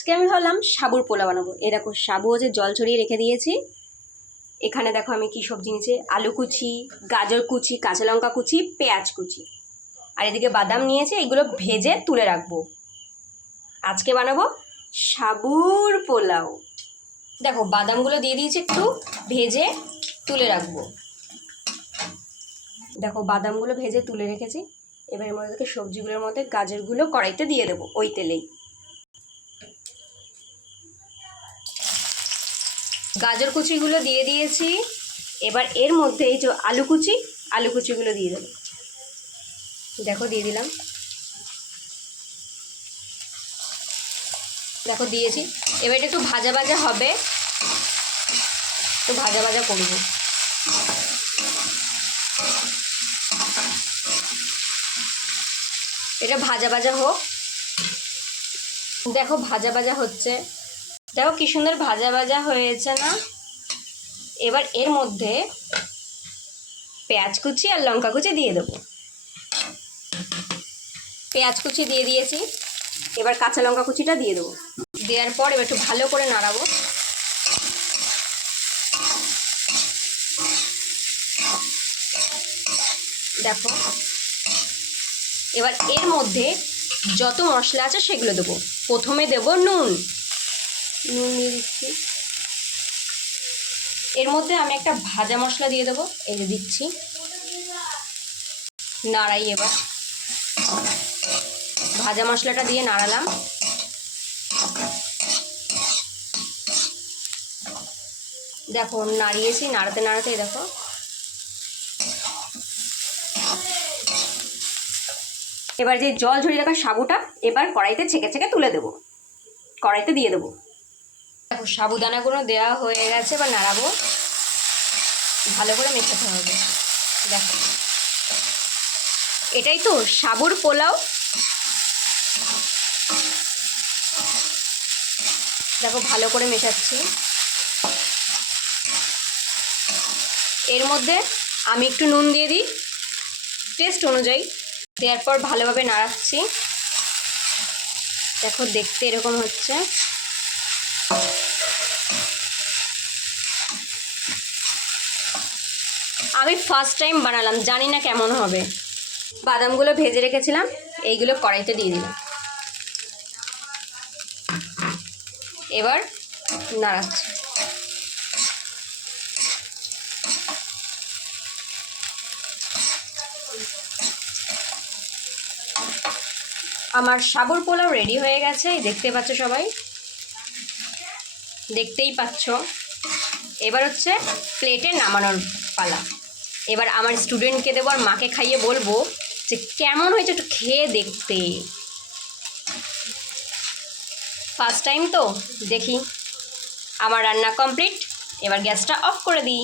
আজকে আমি ভাবলাম সাবুর পোলাও বানাবো। এই দেখো সাবু হচ্ছে জল ছড়িয়ে রেখে দিয়েছি। এখানে দেখো আমি কি সবজি নিয়েছি, আলু কুচি, গাজর কুচি, কাঁচা লঙ্কা কুচি, পেঁয়াজ কুচি, আর এদিকে বাদাম নিয়েছি। এগুলো ভেজে তুলে রাখবো। আজকে বানাবো সাবুর পোলাও। দেখো বাদামগুলো দিয়ে দিয়েছি, একটু ভেজে তুলে রাখবো। দেখো বাদামগুলো ভেজে তুলে রেখেছি। এবার এর মধ্যে সবজিগুলোর মধ্যে গাজরগুলো কড়াইতে দিয়ে দেবো ওই তেলেই। গাজর কুচিগুলো দিয়ে দিয়েছি। এবার এর মধ্যে এই যে আলু কুচিগুলো দিয়ে দেবো। দেখো দিয়ে দিলাম, দেখো দিয়েছি। এবার এটা একটু ভাজা ভাজা হবে, একটু ভাজা ভাজা করবো। এটা ভাজা ভাজা হোক। দেখো ভাজা ভাজা হচ্ছে, দেখো কি সুন্দর ভাজা ভাজা হয়েছে না। এবার এর মধ্যে পেঁয়াজ কুচি আর লঙ্কা কুচি দিয়ে দেবো। পেঁয়াজ কুচি দিয়ে দিয়েছি। এবার কাঁচা লঙ্কা কুচিটা দিয়ে দেবো। দেওয়ার পর এবার একটু ভালো করে নাড়াবো। দেখো এবার এর মধ্যে যত মশলা আছে সেগুলো দেবো। প্রথমে দেবো নুন দিয়ে দিচ্ছি। এর মধ্যে আমি একটা ভাজা মশলা দিয়ে দেবো, এই যে দিচ্ছি। নাড়াই, এবার ভাজা মশলাটা দিয়ে নাড়ালাম। দেখো নাড়িয়েছি, নাড়াতে নাড়াতে দেখো এবার যে জল ঝরিয়ে রাখা সাবুটা এবার কড়াইতে ছেঁকে ছেঁকে তুলে দেবো, কড়াইতে দিয়ে দেবো। দেখো সাবুদানাগুলো দেওয়া হয়ে গেছে, এবার নাড়াবো, ভালো করে মেশাতে হবে। দেখো এটাই তো সাবুর পোলাও। দেখো ভালো করে মেশাচ্ছি। এর মধ্যে আমি একটু নুন দিয়ে দিই টেস্ট অনুযায়ী। দেওয়ার পর ভালোভাবে নাড়াচ্ছি। দেখো দেখতে এরকম হচ্ছে। আমি ফার্স্ট টাইম বানালাম, জানি না কেমন হবে। বাদামগুলো ভেজে রেখেছিলাম, এইগুলো কড়াইতে দিয়ে দিলাম। এবার নাড়াচ্ছি। আমার সাবুর পোলাও রেডি হয়ে গেছে, দেখতে পাচ্ছ সবাই, দেখতেই পাচ্ছ। এবার হচ্ছে প্লেটে নামানোর পালা। এবার আমার স্টুডেন্টকে দেবো আর মাকে খাইয়ে বলবো যে কেমন হয়েছে, একটু খেয়ে দেখতে। ফার্স্ট টাইম তো, দেখি। আমার রান্না কমপ্লিট, এবার গ্যাসটা অফ করে দিই।